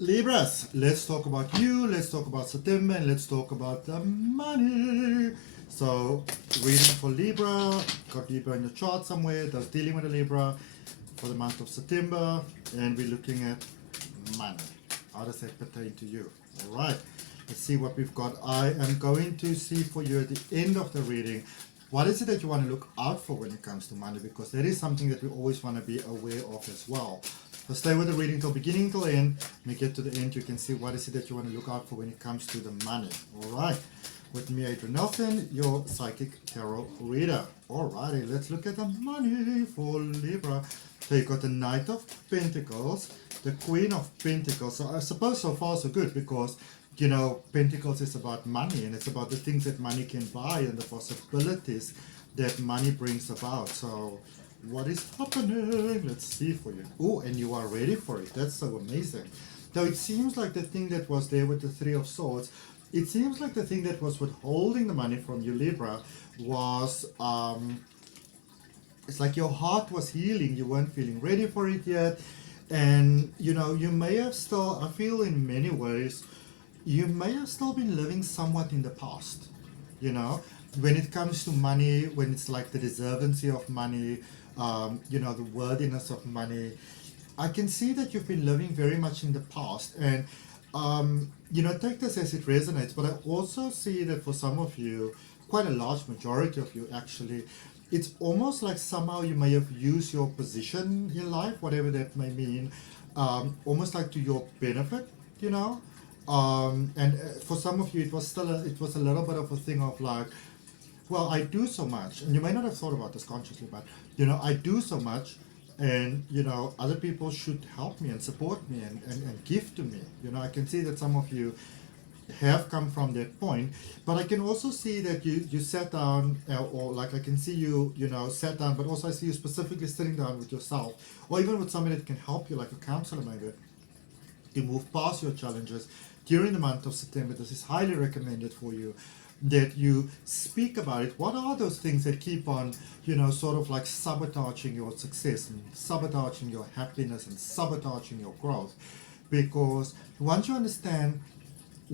Libras, let's talk about you, let's talk about September, and let's talk about the money. So, reading for Libra, got Libra in your chart somewhere, that's dealing with a Libra for the month of September, and we're looking at money. How does that pertain to you? Alright, let's see what we've got. I am going to see for you at the end of the reading, what is it that you want to look out for when it comes to money, because that is something that we always want to be aware of as well. So stay with the reading till beginning till end. When you get to the end, you can see what is it that you want to look out for when it comes to the money. Alright, with me, Adrian Nelson, your psychic tarot reader. Alrighty, let's look at the money for Libra. So you've got the Knight of Pentacles, the Queen of Pentacles. So I suppose so far so good, because you know, Pentacles is about money, and it's about the things that money can buy and the possibilities that money brings about. So what is happening? Let's see for you. Oh, and you are ready for it. That's so amazing. Now it seems like the thing that was there with the Three of Swords, it seems like the thing that was withholding the money from you, Libra, was it's like your heart was healing. You weren't feeling ready for it yet, and you know, you may have still, I feel in many ways, you may have still been living somewhat in the past, you know, when it comes to money, when it's like the deservency of money, you know, the worthiness of money. I can see that you've been living very much in the past, and you know, take this as it resonates, but I also see that for some of you, quite a large majority of you actually, it's almost like somehow you may have used your position in life, whatever that may mean, almost like to your benefit, you know. And for some of you, it was still it was a little bit of a thing of like, well, I do so much, and you may not have thought about this consciously, but you know, I do so much, and you know, other people should help me and support me and give to me. You know, I can see that some of you have come from that point, but I can also see that you sat down, or like I can see you, you know, sat down, but also I see you specifically sitting down with yourself, or even with somebody that can help you, like a counselor maybe, to move past your challenges during the month of September. This is highly recommended for you, that you speak about it. What are those things that keep on, you know, sort of like sabotaging your success and sabotaging your happiness and sabotaging your growth? Because once you understand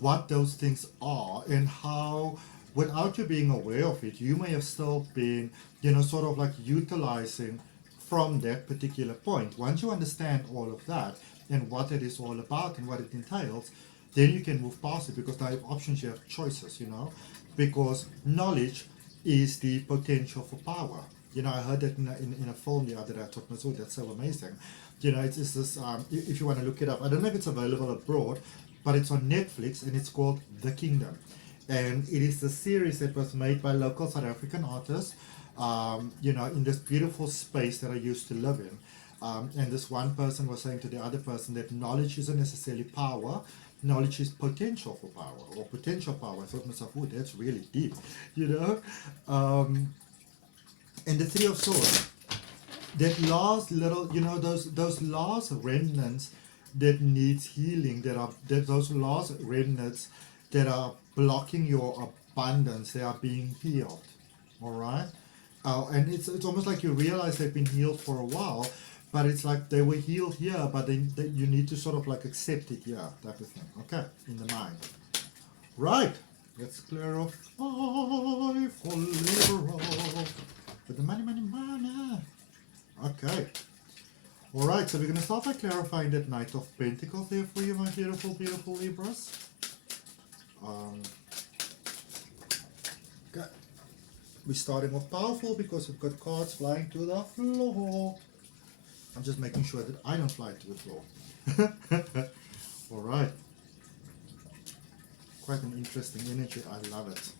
what those things are and how, without you being aware of it, you may have still been, you know, sort of like utilizing from that particular point. Once you understand all of that and what it is all about and what it entails, then you can move past it, because now you have options, you have choices, you know, because knowledge is the potential for power. You know, I heard that in a film the other day. I thought, oh, that's so amazing. You know, it's this, if you want to look it up, I don't know if it's available abroad, but it's on Netflix, and it's called The Kingdom. And it is the series that was made by local South African artists, you know, in this beautiful space that I used to live in. And this one person was saying to the other person that knowledge isn't necessarily power, knowledge is potential for power, or potential power. I thought to myself, oh, that's really deep, you know. And the Three of Swords, that last little, you know, those last remnants that needs healing, that those last remnants that are blocking your abundance, they are being healed. All right. And it's almost like you realize they've been healed for a while, but it's like they were healed here, but you need to sort of like accept it here, type of thing. Okay, in the mind. Right, let's clarify for Libra. For the money, money, money. Okay. Alright, so we're going to start by clarifying that Knight of Pentacles there for you, my beautiful, beautiful Libras. Okay. We're starting off powerful because we've got cards flying to the floor. I'm just making sure that I don't fly to the floor. Alright. Quite an interesting energy. I love it.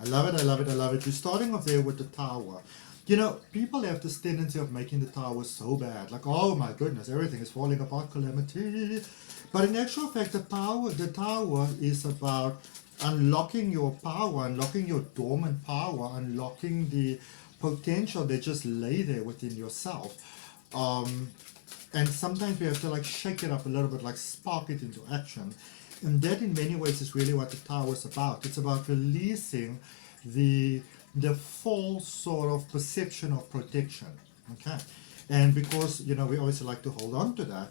I love it, I love it, I love it. You're starting off there with the Tower. You know, people have this tendency of making the Tower so bad. Like, oh my goodness, everything is falling apart, calamity. But in actual fact, the Tower is about unlocking your power, unlocking your dormant power, unlocking the potential that just lay there within yourself. And sometimes we have to like shake it up a little bit, like spark it into action. And that in many ways is really what the Tower is about. It's about releasing the false sort of perception of protection. Okay. And because, you know, we always like to hold on to that,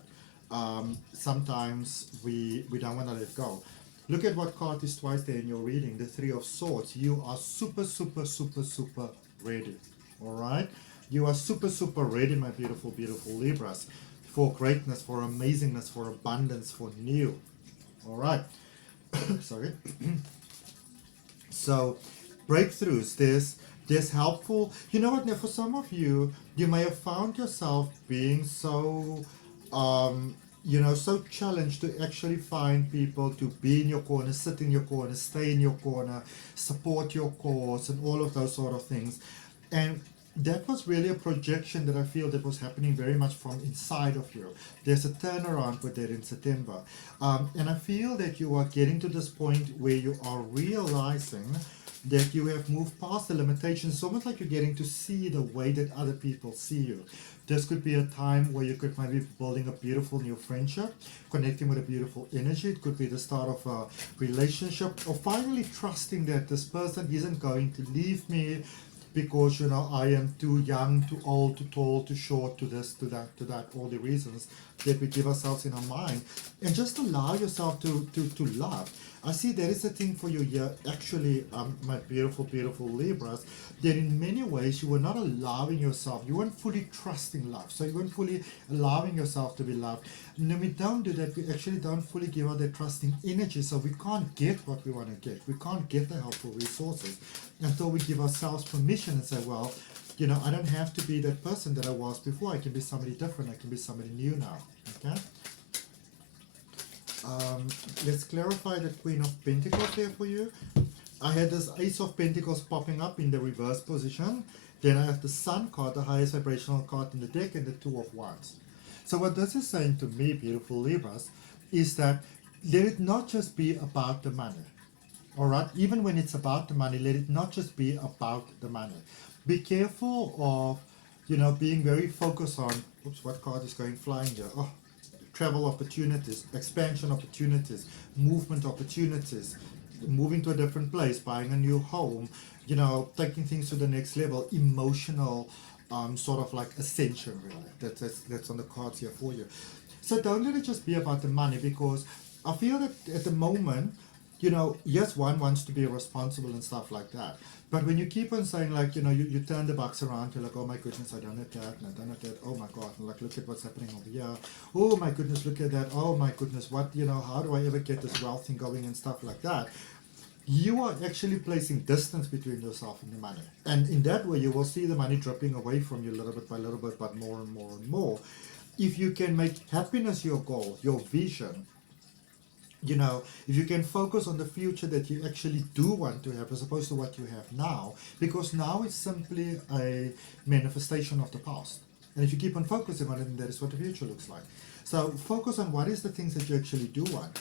sometimes we don't want to let go. Look at what card is twice there in your reading, the Three of Swords. You are super, super, super, super ready. All right? You are super, super ready, my beautiful, beautiful Libras, for greatness, for amazingness, for abundance, for new. All right? Sorry. So, breakthroughs, there's helpful. You know what? Now, for some of you, you may have found yourself being so so challenged to actually find people to be in your corner, sit in your corner, stay in your corner, support your cause, and all of those sort of things. And that was really a projection that I feel that was happening very much from inside of you. There's a turnaround with that in September. And I feel that you are getting to this point where you are realizing that you have moved past the limitations. It's almost like you're getting to see the way that other people see you. This could be a time where you could maybe be building a beautiful new friendship, connecting with a beautiful energy. It could be the start of a relationship, or finally trusting that this person isn't going to leave me because, I am too young, too old, too tall, too short, to this, to that, all the reasons that we give ourselves in our mind. And just allow yourself to love. I see there is a thing for you here, actually, my beautiful, beautiful Libras, that in many ways you were not allowing yourself, you weren't fully trusting love, so you weren't fully allowing yourself to be loved. And when we don't do that, we actually don't fully give out that trusting energy, so we can't get what we want to get. We can't get the helpful resources until we give ourselves permission and say, well, I don't have to be that person that I was before. I can be somebody different. I can be somebody new now. Okay? Let's clarify the Queen of Pentacles there for you. I had this Ace of Pentacles popping up in the reverse position. Then I have the Sun card, the highest vibrational card in the deck, and the Two of Wands. So what this is saying to me, beautiful Libras, is that let it not just be about the money. All right? Even when it's about the money, let it not just be about the money. Be careful of, being very focused on, oops, what card is going flying here? Oh, travel opportunities, expansion opportunities, movement opportunities, moving to a different place, buying a new home, taking things to the next level, emotional sort of like ascension, really. That's on the cards here for you. So don't let it just be about the money, because I feel that at the moment, yes, one wants to be responsible and stuff like that. But when you keep on saying, like, you turn the box around, you're like, oh my goodness, I don't have that, and I don't have that, oh my God, and like, look at what's happening over here, oh my goodness, look at that, oh my goodness, what, how do I ever get this wealth thing going and stuff like that. You are actually placing distance between yourself and the money. And in that way, you will see the money dropping away from you little bit by little bit, but more and more and more. If you can make happiness your goal, your vision, if you can focus on the future that you actually do want to have as opposed to what you have now, because now it's simply a manifestation of the past. And if you keep on focusing on it, then that is what the future looks like. So focus on what is the things that you actually do want,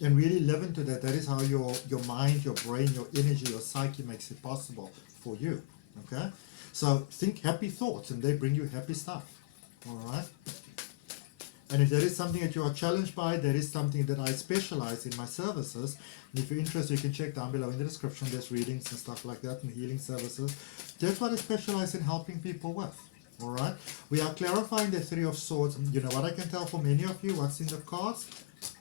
and really live into that. That is how your mind, your brain, your energy, your psyche makes it possible for you. Okay? So think happy thoughts, and they bring you happy stuff. All right? And if there is something that you are challenged by, there is something that I specialize in my services. And if you're interested, you can check down below in the description. There's readings and stuff like that and healing services. That's what I specialize in helping people with. All right? We are clarifying the Three of Swords. You know what I can tell for many of you? What's in the cards?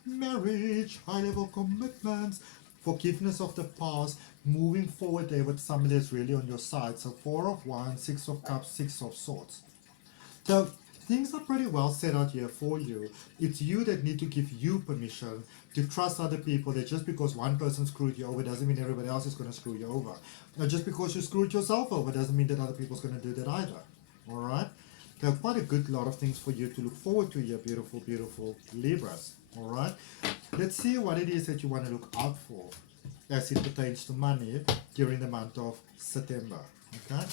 Marriage, high-level commitments, forgiveness of the past, moving forward there with somebody that's really on your side. So Four of Wands, Six of Cups, Six of Swords. So things are pretty well set out here for you. It's you that need to give you permission to trust other people, that just because one person screwed you over doesn't mean everybody else is going to screw you over. Now, just because you screwed yourself over doesn't mean that other people's going to do that either. All right? There are quite a good lot of things for you to look forward to here, beautiful, beautiful Libras. All right? Let's see what it is that you want to look out for as it pertains to money during the month of September. Okay?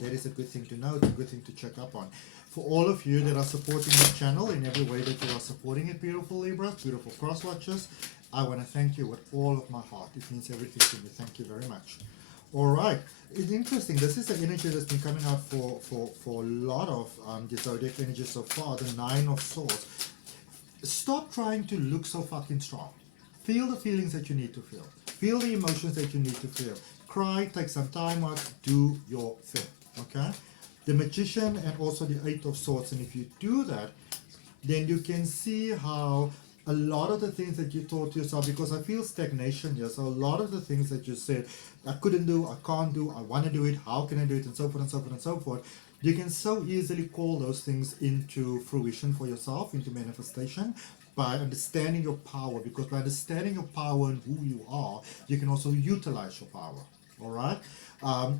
That is a good thing to know, it's a good thing to check up on. For all of you that are supporting the channel in every way that you are supporting it, beautiful Libras, beautiful cross watchers, I want to thank you with all of my heart. It means everything to me. Thank you very much. All right, it's interesting. This is the energy that's been coming out for a lot of the zodiac energy so far, the Nine of Swords. Stop trying to look so fucking strong. Feel the feelings that you need to feel. Feel the emotions that you need to feel. Cry, take some time out, do your thing, okay? The Magician and also the Eight of Swords, and if you do that, then you can see how a lot of the things that you taught yourself, because I feel stagnation here, so a lot of the things that you said, I couldn't do, I can't do, I want to do it, how can I do it, and so forth and so forth and so forth, you can so easily call those things into fruition for yourself, into manifestation, by understanding your power, because by understanding your power and who you are, you can also utilize your power. All right,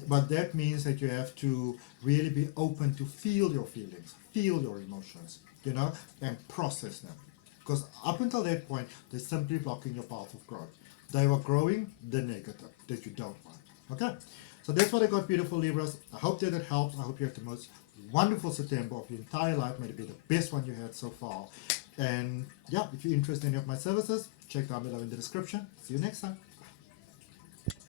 but that means that you have to really be open to feel your feelings, feel your emotions, you know, and process them. Because up until that point, they're simply blocking your path of growth. They were growing the negative that you don't want. Okay, so that's what I got, beautiful Libras. I hope that it helps. I hope you have the most wonderful September of your entire life. May it be the best one you had so far. And yeah, if you're interested in any of my services, check down below in the description. See you next time.